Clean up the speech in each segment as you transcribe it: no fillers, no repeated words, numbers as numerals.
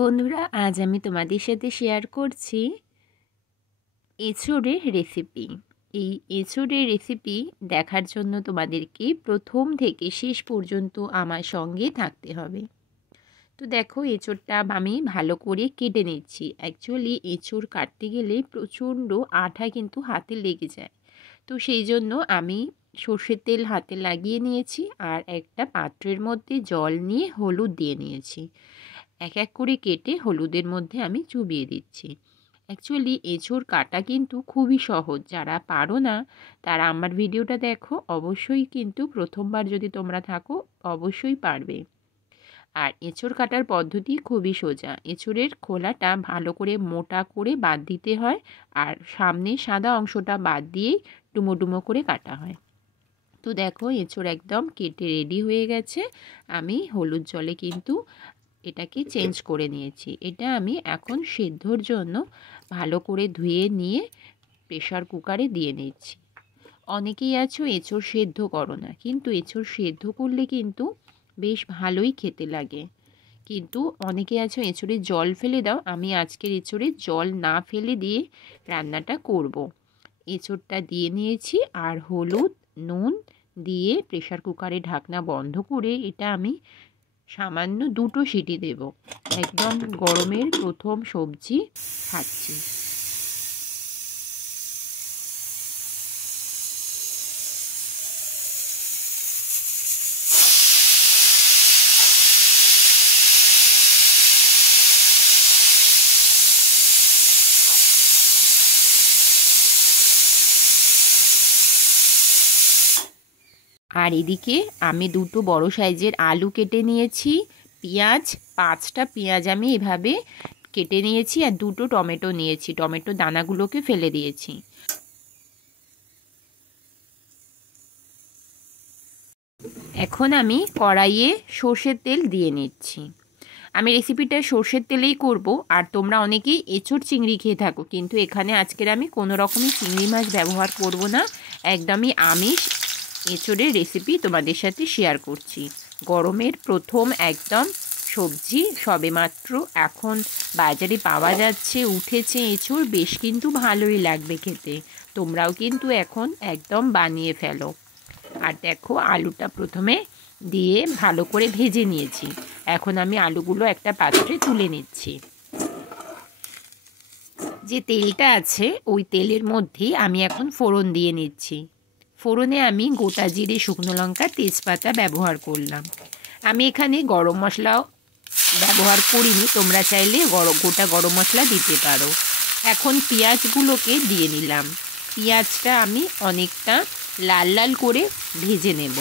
বন্ধুরা, আজ আমি তোমাদের সাথে শেয়ার করছি এঁচোড়ের রেসিপি। এই এঁচোড়ের রেসিপি দেখার জন্য তোমাদেরকে প্রথম থেকে শেষ পর্যন্ত আমার সঙ্গে থাকতে হবে। তো দেখো, এঁচোড়টা আমি ভালো করে কেটে নিচ্ছি। অ্যাকচুয়ালি এঁচোড় কাটতে গেলে প্রচণ্ড আঠা কিন্তু হাতে লেগে যায়। তো সেই জন্য আমি সর্ষের তেল হাতে লাগিয়ে নিয়েছি আর একটা পাত্রের মধ্যে জল নিয়ে হলুদ দিয়ে নিয়েছি। এক এক করে কেটে হলুদের মধ্যে আমি চুবিয়ে দিচ্ছি। অ্যাকচুয়ালি এঁচোড় কাটা কিন্তু খুবই সহজ। যারা পারো না তারা আমার ভিডিওটা দেখো, অবশ্যই কিন্তু প্রথমবার যদি তোমরা থাকো অবশ্যই পারবে। আর এঁচোড় কাটার পদ্ধতি খুবই সোজা। এঁচোড়ের খোলাটা ভালো করে মোটা করে বাদ দিতে হয়, আর সামনে সাদা অংশটা বাদ দিয়েই ডুমো ডুমো করে কাটা হয়। তো দেখো, এঁচোড় একদম কেটে রেডি হয়ে গেছে। আমি হলুদ জলে কিন্তু এটাকে চেঞ্জ করে নিয়েছি। এটা আমি এখন সেদ্ধর জন্য ভালো করে ধুয়ে নিয়ে প্রেশার কুকারে দিয়ে নিচ্ছি। অনেকেই আছো এঁচোড় সেদ্ধ করো না, কিন্তু এঁচোড় সেদ্ধ করলে কিন্তু বেশ ভালোই খেতে লাগে। কিন্তু অনেকে আছো এঁচোড়ে জল ফেলে দাও। আমি আজকের এঁচোড়ে জল না ফেলে দিয়ে রান্নাটা করব। এঁচোড়টা দিয়ে নিয়েছি আর হলুদ নুন দিয়ে প্রেশার কুকারে ঢাকনা বন্ধ করে এটা আমি সামান্য 2টো সিটি দেব। একদম গরমের প্রথম সবজি খাচ্ছি। আর এদিকে আমি 2টো বড় সাইজের আলু কেটে নিয়েছি। পেঁয়াজ 5টা পেঁয়াজ আমি এভাবে কেটে নিয়েছি আর 2টো টমেটো নিয়েছি। টমেটো দানাগুলোকে ফেলে দিয়েছি। এখন আমি কড়াইয়ে সর্ষের তেল দিয়ে নিচ্ছি। আমি রেসিপিটা সর্ষের তেলেই করব। আর তোমরা অনেকেই এঁচোড় চিংড়ি খেয়ে থাকো, কিন্তু এখানে আজকের আমি কোনো রকমই চিংড়ি মাছ ব্যবহার করব না। একদমই আমিষ এঁচোড়ের রেসিপি তোমাদের সাথে শেয়ার করছি। গরমের প্রথম একদম সবজি, সবেমাত্র এখন বাজারে পাওয়া যাচ্ছে, উঠেছে এঁচোড়, বেশ কিন্তু ভালোই লাগবে খেতে। তোমরাও কিন্তু এখন একদম বানিয়ে ফেলো। আর দেখো, আলুটা প্রথমে দিয়ে ভালো করে ভেজে নিয়েছি। এখন আমি আলুগুলো একটা পাত্রে তুলে নিচ্ছি। যে তেলটা আছে ওই তেলের মধ্যেই আমি এখন ফোড়ন দিয়ে নিচ্ছি। ফোড়নে আমি গোটা জিরে, শুকনো লঙ্কা, তেজপাতা ব্যবহার করলাম। আমি এখানে গরম মশলাও ব্যবহার করিনি, তোমরা চাইলে গোটা গরম মশলা দিতে পারো। এখন পেঁয়াজগুলোকে দিয়ে নিলাম। পেঁয়াজটা আমি অনেকটা লাল লাল করে ভেজে নেব।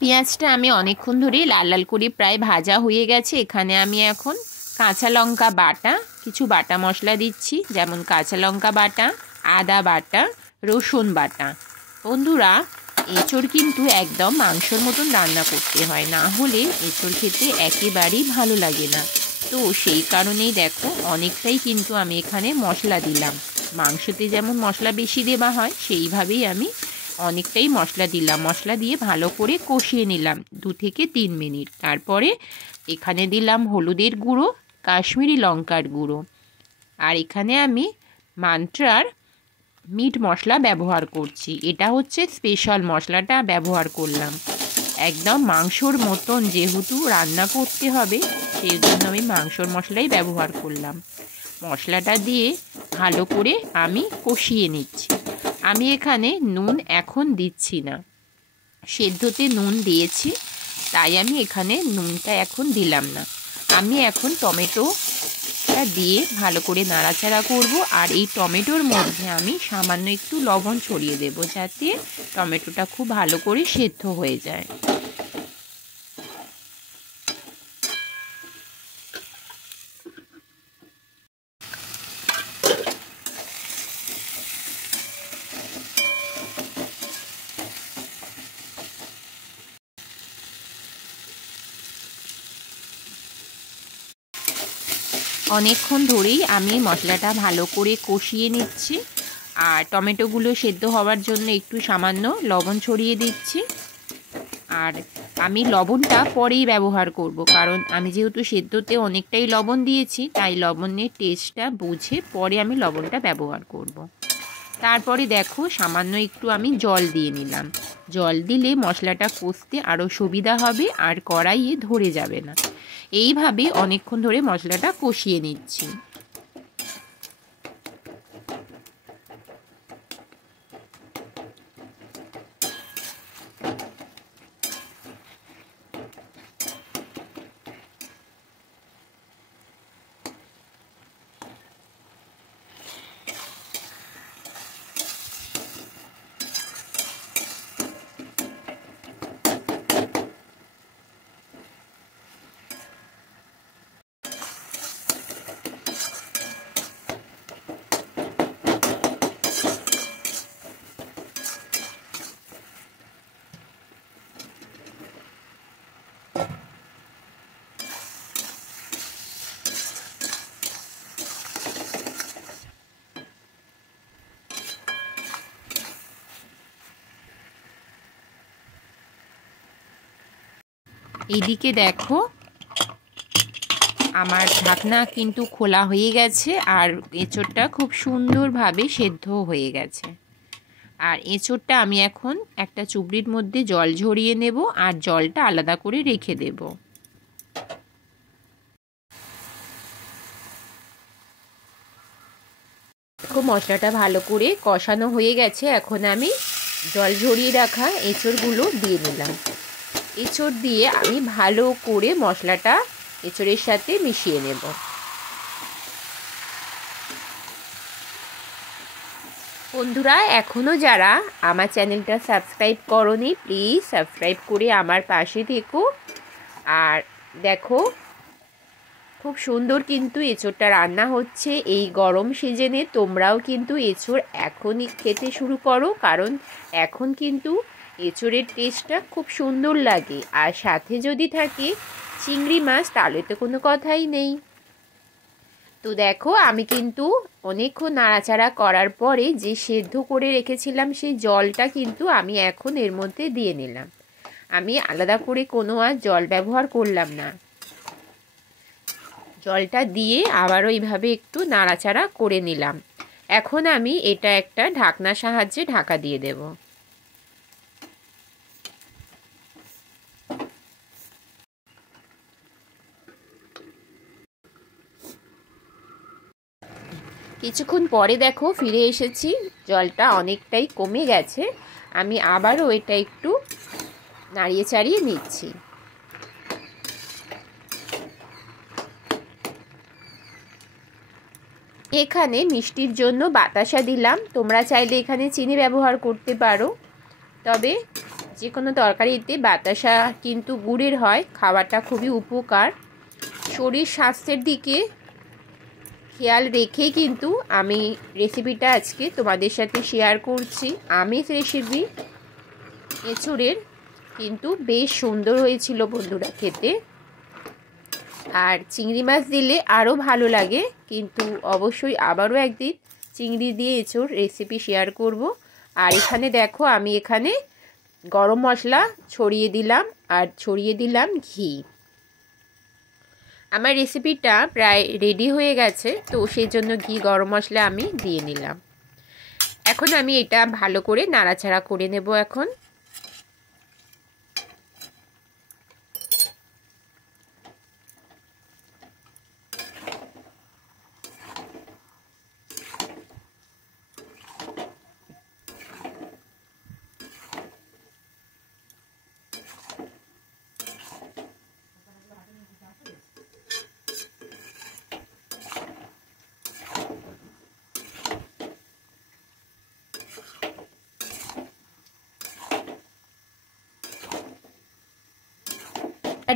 পেঁয়াজটা আমি অনেকক্ষণ ধরে লাল লাল করে প্রায় ভাজা হয়ে গেছে। এখানে আমি এখন কাঁচা লঙ্কা বাটা, কিছু বাটা মশলা দিচ্ছি, যেমন কাঁচা লঙ্কা বাটা, আদা বাটা, রসুন বাটা। বন্ধুরা, এঁচোড় কিন্তু একদম মাংসর মতন রান্না করতে হয়, না হলে এঁচোড় খেতে একেবারেই ভালো লাগে না। তো সেই কারণেই দেখো অনেকটাই কিন্তু আমি এখানে মশলা দিলাম। মাংসতে যেমন মশলা বেশি দেওয়া হয় সেইভাবেই আমি অনেকটাই মশলা দিলাম। মশলা দিয়ে ভালো করে কষিয়ে নিলাম 2 থেকে 3 মিনিট। তারপরে এখানে দিলাম হলুদের গুঁড়ো, কাশ্মীরি লঙ্কার গুঁড়ো, আর এখানে আমি মান্ত্রার মিট মশলা ব্যবহার করছি। এটা হচ্ছে স্পেশাল মশলাটা ব্যবহার করলাম। একদম মাংসর মতন যেহেতু রান্না করতে হবে, সেই জন্য আমি মাংসর মশলাই ব্যবহার করলাম। মশলাটা দিয়ে ভালো করে আমি কষিয়ে নিচ্ছি। আমি এখানে নুন এখন দিচ্ছি না, সেদ্ধতে নুন দিয়েছি, তাই আমি এখানে নুনটা এখন দিলাম না। আমি এখন টমেটোটা দিয়ে ভালো করে নাড়াচাড়া করব। আর এই টমেটোর মধ্যে আমি সামান্য একটু লবণ ছড়িয়ে দেব, যাতে টমেটোটা খুব ভালো করে সেদ্ধ হয়ে যায়। অনেকক্ষণ ধরেই আমি মশলাটা ভালো করে কষিয়ে নিচ্ছি আর টমেটোগুলো সেদ্ধ হওয়ার জন্য একটু সামান্য লবণ ছড়িয়ে দিচ্ছি। আর আমি লবণটা পরেই ব্যবহার করব, কারণ আমি যেহেতু সেদ্ধতে অনেকটাই লবণ দিয়েছি, তাই লবণের টেস্টটা বুঝে পরে আমি লবণটা ব্যবহার করব। তারপরে দেখো সামান্য একটু আমি জল দিয়ে নিলাম। জল দিলে মশলাটা কষতে আরও সুবিধা হবে আর কড়াইয়ে ধরে যাবে না। এইভাবে অনেকক্ষণ ধরে মশলাটা কষিয়ে নিচ্ছি। এইদিকে দেখো আমার ঢাকনা কিন্তু খোলা হয়ে গেছে আর এঁচোড়টা খুব সুন্দরভাবে সেদ্ধ হয়ে গেছে। আর এঁচোড়টা আমি এখন একটা চুবড়ির মধ্যে জল ঝরিয়ে নেব আর জলটা আলাদা করে রেখে দেব। খুব মশলাটা ভালো করে কষানো হয়ে গেছে। এখন আমি জল ঝরিয়ে রাখা এঁচোড়গুলো দিয়ে নিলাম। এঁচোড় দিয়ে আমি ভালো করে মশলাটা এঁচোড়ের সাথে মিশিয়ে নেব। বন্ধুরা, এখনও যারা আমার চ্যানেলটা সাবস্ক্রাইব করোনি, প্লিজ সাবস্ক্রাইব করে আমার পাশে থেকো। আর দেখো খুব সুন্দর কিন্তু এঁচোড়টা রান্না হচ্ছে। এই গরম সিজনে তোমরাও কিন্তু এঁচোড় এখনই খেতে শুরু করো, কারণ এখন কিন্তু এঁচোড়ের টেস্টটা খুব সুন্দর লাগে। আর সাথে যদি থাকে চিংড়ি মাছ, তাহলে তো কোনো কথাই নেই। তো দেখো আমি কিন্তু অনেকক্ষণ নাড়াচাড়া করার পরে যে সেদ্ধ করে রেখেছিলাম সেই জলটা কিন্তু আমি এখন এর মধ্যে দিয়ে নিলাম। আমি আলাদা করে কোনো আর জল ব্যবহার করলাম না। জলটা দিয়ে আবারও এইভাবে একটু নাড়াচাড়া করে নিলাম। এখন আমি এটা একটা ঢাকনার সাহায্যে ঢাকা দিয়ে দেব। কিছুক্ষণ পরে দেখো ফিরে এসেছি, জলটা অনেকটাই কমে গেছে। আমি আবারও এটা একটু নাড়িয়ে চাড়িয়ে নিচ্ছি। এখানে মিষ্টির জন্য বাতাসা দিলাম, তোমরা চাইলে এখানে চিনি ব্যবহার করতে পারো। তবে যে কোনো তরকারিতে বাতাসা কিন্তু গুড়ের হয়, খাওয়াটা খুবই উপকার। শরীর স্বাস্থ্যের দিকে খেয়াল রেখেই কিন্তু আমি রেসিপিটা আজকে তোমাদের সাথে শেয়ার করছি। আমিষ রেসিপি এঁচোড়ের কিন্তু বেশ সুন্দর হয়েছিল বন্ধুরা খেতে। আর চিংড়ি মাছ দিলে আরও ভালো লাগে, কিন্তু অবশ্যই আবারও একদিন চিংড়ি দিয়ে এঁচোড় রেসিপি শেয়ার করব। আর এখানে দেখো আমি এখানে গরম মশলা ছড়িয়ে দিলাম আর ছড়িয়ে দিলাম ঘি। আমার রেসিপিটা প্রায় রেডি হয়ে গেছে, তো সেই জন্য ঘি গরম মশলা আমি দিয়ে নিলাম। এখন আমি এটা ভালো করে নাড়াচাড়া করে নেব। এখন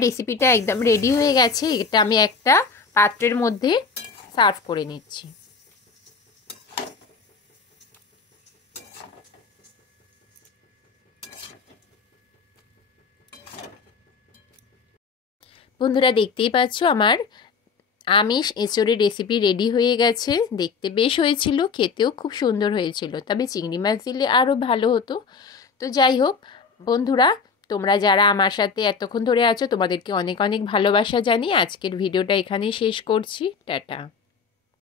রেসিপিটা একদম রেডি হয়ে গেছে। এটা আমি একটা পাত্রের মধ্যে সার্ভ করে নিচ্ছি। বন্ধুরা দেখতেই পাচ্ছ আমার আমিষ এঁচোড়ের রেসিপি রেডি হয়ে গেছে। দেখতে বেশ হয়েছিল, খেতেও খুব সুন্দর হয়েছিল, তবে চিংড়ি মাছ দিলে আরও ভালো হতো। তো যাই হোক বন্ধুরা, তোমরা যারা আমার সাথে এতক্ষণ ধরে আছো তোমাদেরকে অনেক অনেক ভালোবাসা জানিয়ে আজকের ভিডিওটা এখানেই শেষ করছি। টাটা।